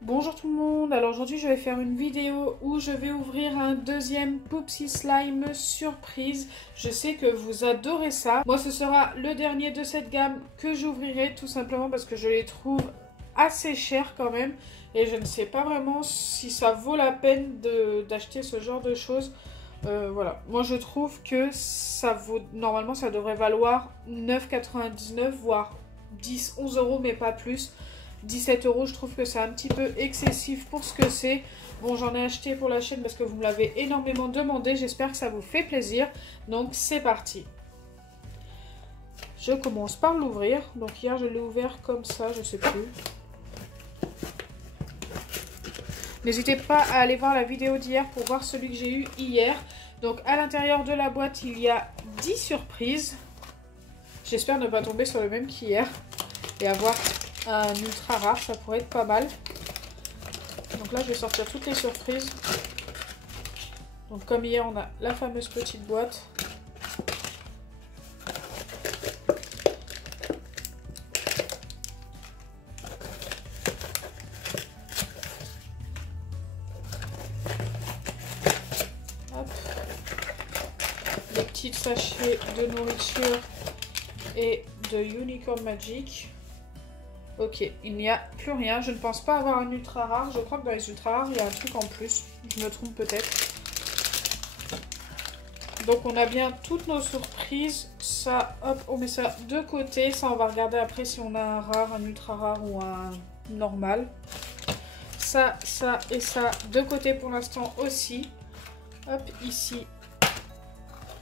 Bonjour tout le monde, alors aujourd'hui je vais faire une vidéo où je vais ouvrir un deuxième Poopsie Slime surprise. Je sais que vous adorez ça. Moi ce sera le dernier de cette gamme que j'ouvrirai tout simplement parce que je les trouve assez chers quand même. Et je ne sais pas vraiment si ça vaut la peine d'acheter ce genre de choses. Voilà, moi je trouve que ça vaut, normalement ça devrait valoir 9,99 voire 10, 11 euros mais pas plus. 17 euros, je trouve que c'est un petit peu excessif pour ce que c'est. Bon, j'en ai acheté pour la chaîne parce que vous me l'avez énormément demandé. J'espère que ça vous fait plaisir. Donc, c'est parti. Je commence par l'ouvrir. Donc, hier, je l'ai ouvert comme ça, je sais plus. N'hésitez pas à aller voir la vidéo d'hier pour voir celui que j'ai eu hier. Donc, à l'intérieur de la boîte, il y a 10 surprises. J'espère ne pas tomber sur le même qu'hier et avoir un ultra rare, ça pourrait être pas mal. Donc là je vais sortir toutes les surprises. Donc comme hier on a la fameuse petite boîte. Hop. Des petits sachets de nourriture et de Unicorn Magic. Ok, il n'y a plus rien. Je ne pense pas avoir un ultra rare. Je crois que dans les ultra rares, il y a un truc en plus. Je me trompe peut-être. Donc, on a bien toutes nos surprises. Ça, hop, on met ça de côté. Ça, on va regarder après si on a un rare, un ultra rare ou un normal. Ça, ça et ça de côté pour l'instant aussi. Hop, ici,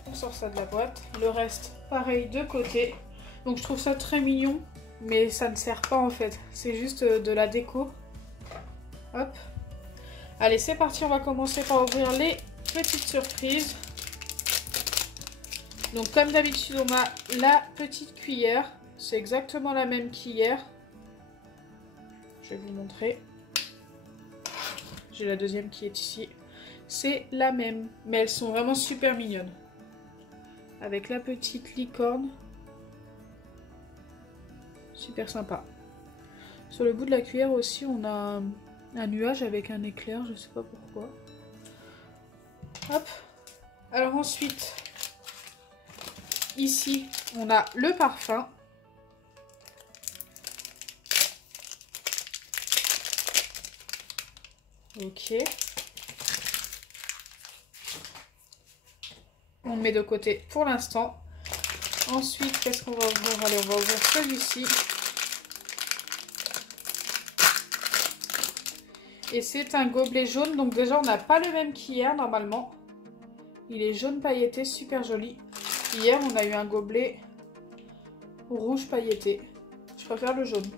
on sort ça de la boîte. Le reste, pareil, de côté. Donc, je trouve ça très mignon. Mais ça ne sert pas en fait, c'est juste de la déco. Hop. Allez, c'est parti, on va commencer par ouvrir les petites surprises. Donc comme d'habitude, on a la petite cuillère. C'est exactement la même qu'hier. Je vais vous montrer. J'ai la deuxième qui est ici. C'est la même, mais elles sont vraiment super mignonnes. Avec la petite licorne. Super sympa. Sur le bout de la cuillère aussi, on a un nuage avec un éclair, je sais pas pourquoi. Hop. Alors ensuite, ici, on a le parfum. Ok. On le met de côté pour l'instant. Ensuite, qu'est-ce qu'on va ouvrir? Allez, on va ouvrir celui-ci. Et c'est un gobelet jaune. Donc déjà, on n'a pas le même qu'hier, normalement. Il est jaune pailleté, super joli. Hier, on a eu un gobelet rouge pailleté. Je préfère le jaune.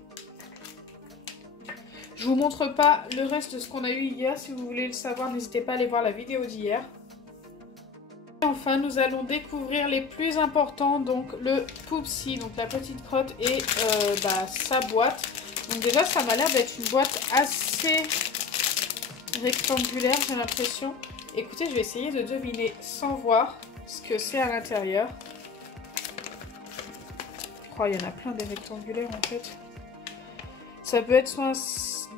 Je vous montre pas le reste de ce qu'on a eu hier. Si vous voulez le savoir, n'hésitez pas à aller voir la vidéo d'hier. Enfin, nous allons découvrir les plus importants, donc le Poopsie, donc la petite crotte et sa boîte. Donc déjà, ça m'a l'air d'être une boîte assez rectangulaire, j'ai l'impression. Écoutez, je vais essayer de deviner sans voir ce que c'est à l'intérieur. Je crois qu'il y en a plein des rectangulaires en fait. Ça peut être soit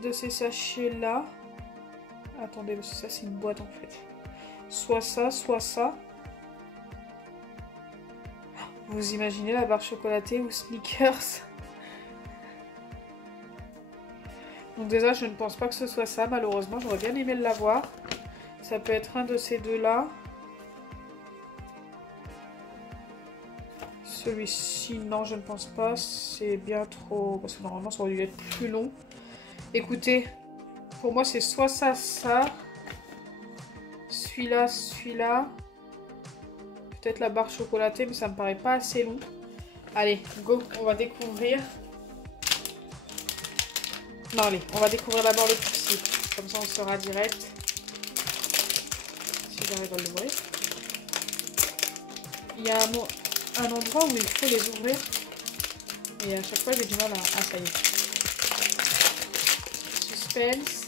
de ces sachets-là. Attendez, parce que ça c'est une boîte en fait. Soit ça, soit ça. Vous imaginez la barre chocolatée ou Snickers? Donc déjà, je ne pense pas que ce soit ça, malheureusement. J'aurais bien aimé l'avoir. Ça peut être un de ces deux-là. Celui-ci, non, je ne pense pas. C'est bien trop... Parce que normalement, ça aurait dû être plus long. Écoutez, pour moi, c'est soit ça, ça. Celui-là, celui-là. Peut-être la barre chocolatée, mais ça me paraît pas assez long. Allez, go, on va découvrir. Non, allez, on va découvrir d'abord le Poopsie. Comme ça, on sera direct. Si j'arrive à l'ouvrir. Il y a un endroit où il faut les ouvrir. Et à chaque fois, j'ai du mal à... Ah, ça y est. Suspense.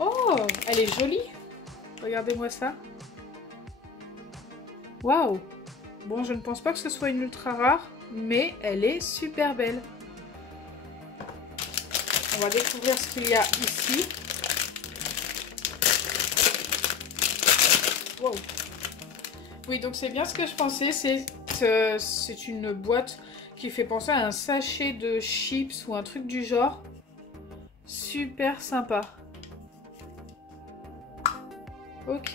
Oh, elle est jolie. Regardez-moi ça. Waouh! Bon, je ne pense pas que ce soit une ultra rare, mais elle est super belle. On va découvrir ce qu'il y a ici. Wow. Oui, donc c'est bien ce que je pensais. C'est une boîte qui fait penser à un sachet de chips ou un truc du genre. Super sympa. Ok.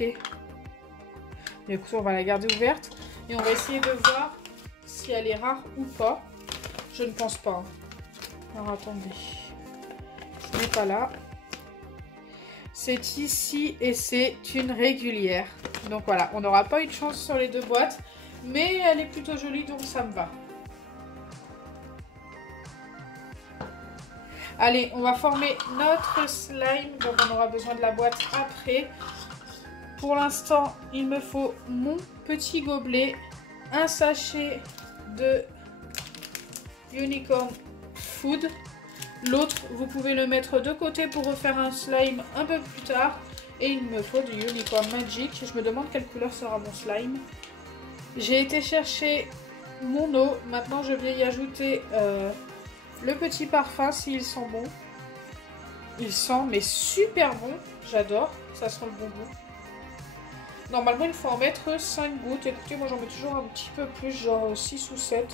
Mais écoutez, on va la garder ouverte. Et on va essayer de voir si elle est rare ou pas. Je ne pense pas. Alors attendez. Ce n'est pas là. C'est ici et c'est une régulière. Donc voilà, on n'aura pas eu de chance sur les deux boîtes. Mais elle est plutôt jolie, donc ça me va. Allez, on va former notre slime. Donc on aura besoin de la boîte après. Pour l'instant, il me faut mon petit gobelet, un sachet de Unicorn Food. L'autre, vous pouvez le mettre de côté pour refaire un slime un peu plus tard. Et il me faut du Unicorn Magic. Je me demande quelle couleur sera mon slime. J'ai été chercher mon eau. Maintenant, je vais y ajouter le petit parfum s'il sent bon. Il sent mais super bon. J'adore. Ça sent le bon goût. Normalement, il faut en mettre 5 gouttes. Écoutez, moi, j'en mets toujours un petit peu plus, genre 6 ou 7.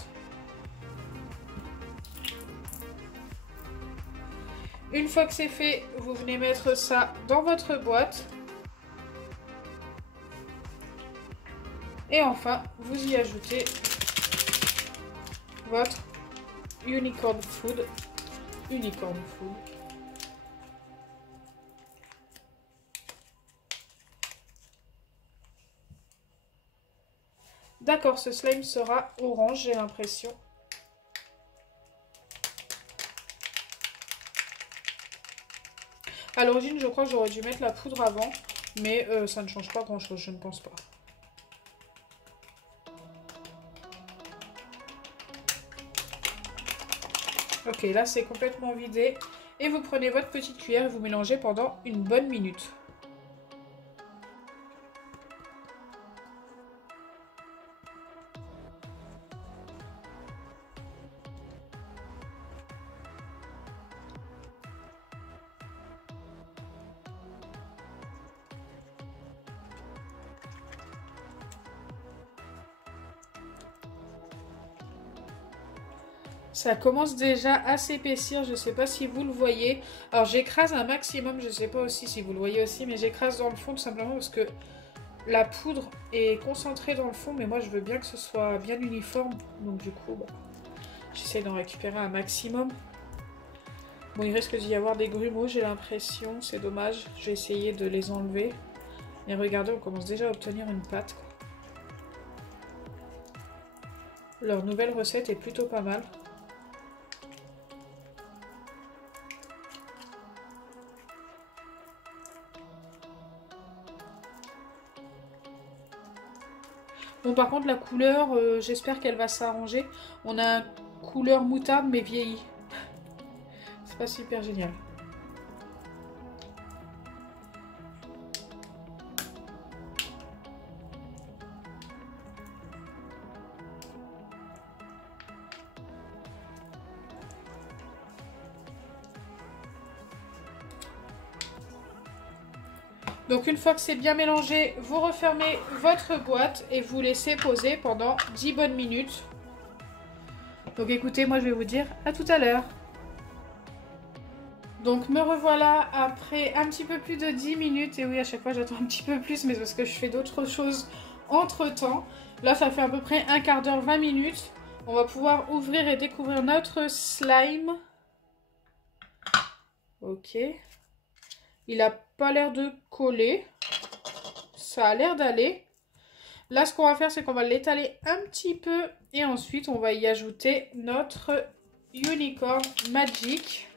Une fois que c'est fait, vous venez mettre ça dans votre boîte. Et enfin, vous y ajoutez votre Unicorn Food. Unicorn Food. D'accord, ce slime sera orange, j'ai l'impression. À l'origine, je crois que j'aurais dû mettre la poudre avant, mais ça ne change pas grand-chose, je ne pense pas. Ok, là c'est complètement vidé. Et vous prenez votre petite cuillère et vous mélangez pendant une bonne minute. Ça commence déjà à s'épaissir, je ne sais pas si vous le voyez. Alors j'écrase un maximum, je ne sais pas aussi si vous le voyez aussi, mais j'écrase dans le fond tout simplement parce que la poudre est concentrée dans le fond, mais moi je veux bien que ce soit bien uniforme. Donc du coup, bah, j'essaie d'en récupérer un maximum. Bon, il risque d'y avoir des grumeaux, j'ai l'impression, c'est dommage. Je vais essayer de les enlever. Et regardez, on commence déjà à obtenir une pâte. Leur nouvelle recette est plutôt pas mal. Bon, par contre, la couleur, j'espère qu'elle va s'arranger. On a une couleur moutarde, mais vieillie. C'est pas super génial. Donc une fois que c'est bien mélangé, vous refermez votre boîte et vous laissez poser pendant 10 bonnes minutes. Donc écoutez, moi je vais vous dire à tout à l'heure. Donc me revoilà après un petit peu plus de 10 minutes. Et oui, à chaque fois j'attends un petit peu plus, mais c'est parce que je fais d'autres choses entre temps. Là ça fait à peu près un quart d'heure, 20 minutes. On va pouvoir ouvrir et découvrir notre slime. Ok. Il n'a pas l'air de coller. Ça a l'air d'aller. Là, ce qu'on va faire, c'est qu'on va l'étaler un petit peu. Et ensuite, on va y ajouter notre Unicorn Magic.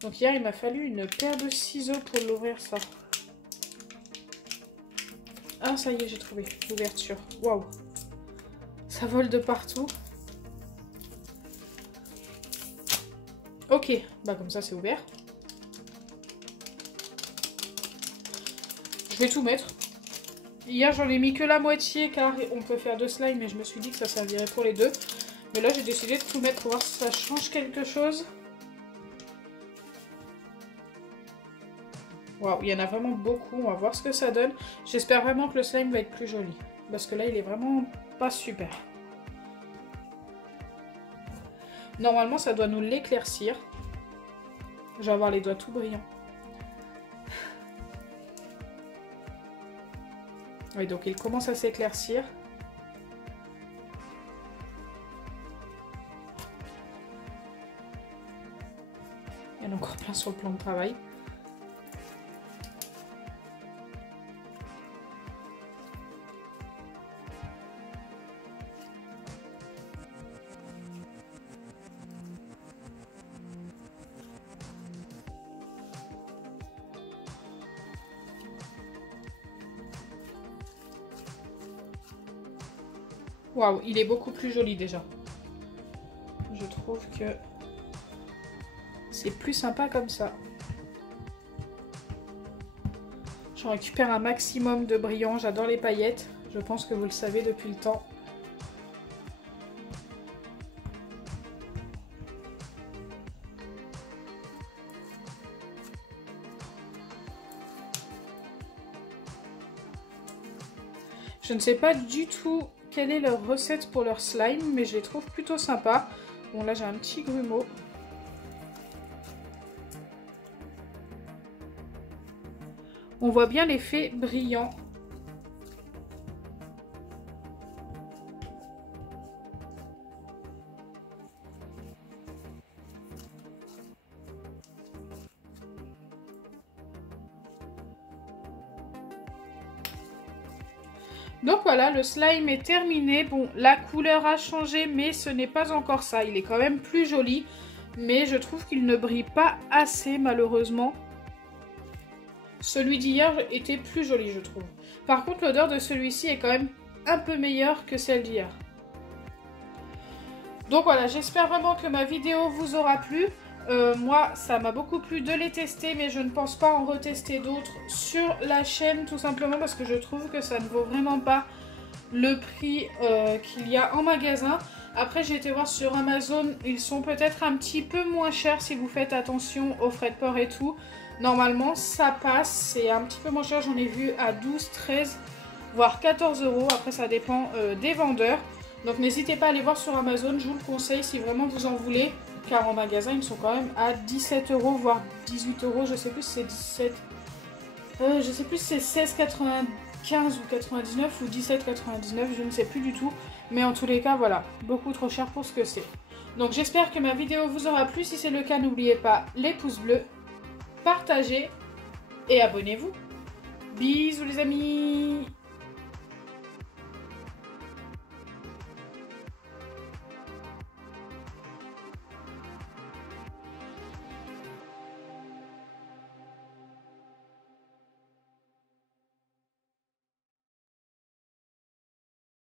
Donc hier, il m'a fallu une paire de ciseaux pour l'ouvrir, ça. Ah, ça y est, j'ai trouvé l'ouverture. Waouh. Ça vole de partout. Ok, bah comme ça, c'est ouvert. Je vais tout mettre. Hier, j'en ai mis que la moitié car on peut faire 2 slimes et je me suis dit que ça servirait pour les deux. Mais là, j'ai décidé de tout mettre pour voir si ça change quelque chose. Waouh, il y en a vraiment beaucoup. On va voir ce que ça donne. J'espère vraiment que le slime va être plus joli. Parce que là, il est vraiment pas super. Normalement, ça doit nous l'éclaircir. Je vais avoir les doigts tout brillants. Oui, donc il commence à s'éclaircir. Il y en a encore plein sur le plan de travail. Waouh, il est beaucoup plus joli déjà. Je trouve que c'est plus sympa comme ça. J'en récupère un maximum de brillant. J'adore les paillettes. Je pense que vous le savez depuis le temps. Je ne sais pas du tout quelle est leur recette pour leur slime, mais je les trouve plutôt sympas. Bon, là j'ai un petit grumeau. On voit bien l'effet brillant. Donc voilà, le slime est terminé. Bon, la couleur a changé, mais ce n'est pas encore ça. Il est quand même plus joli, mais je trouve qu'il ne brille pas assez, malheureusement. Celui d'hier était plus joli, je trouve. Par contre, l'odeur de celui-ci est quand même un peu meilleure que celle d'hier. Donc voilà, j'espère vraiment que ma vidéo vous aura plu. Moi, ça m'a beaucoup plu de les tester, mais je ne pense pas en retester d'autres sur la chaîne, tout simplement parce que je trouve que ça ne vaut vraiment pas le prix qu'il y a en magasin. Après, j'ai été voir sur Amazon, ils sont peut-être un petit peu moins chers si vous faites attention aux frais de port et tout. Normalement, ça passe, c'est un petit peu moins cher, j'en ai vu à 12, 13, voire 14 €. Après, ça dépend des vendeurs. Donc n'hésitez pas à aller voir sur Amazon, je vous le conseille si vraiment vous en voulez. Car en magasin, ils sont quand même à 17 €, voire 18 €. Je sais plus si c'est 17. Je sais plus si c'est 16,95 ou 99 ou 17,99. Je ne sais plus du tout. Mais en tous les cas, voilà. Beaucoup trop cher pour ce que c'est. Donc j'espère que ma vidéo vous aura plu. Si c'est le cas, n'oubliez pas les pouces bleus. Partagez et abonnez-vous. Bisous les amis!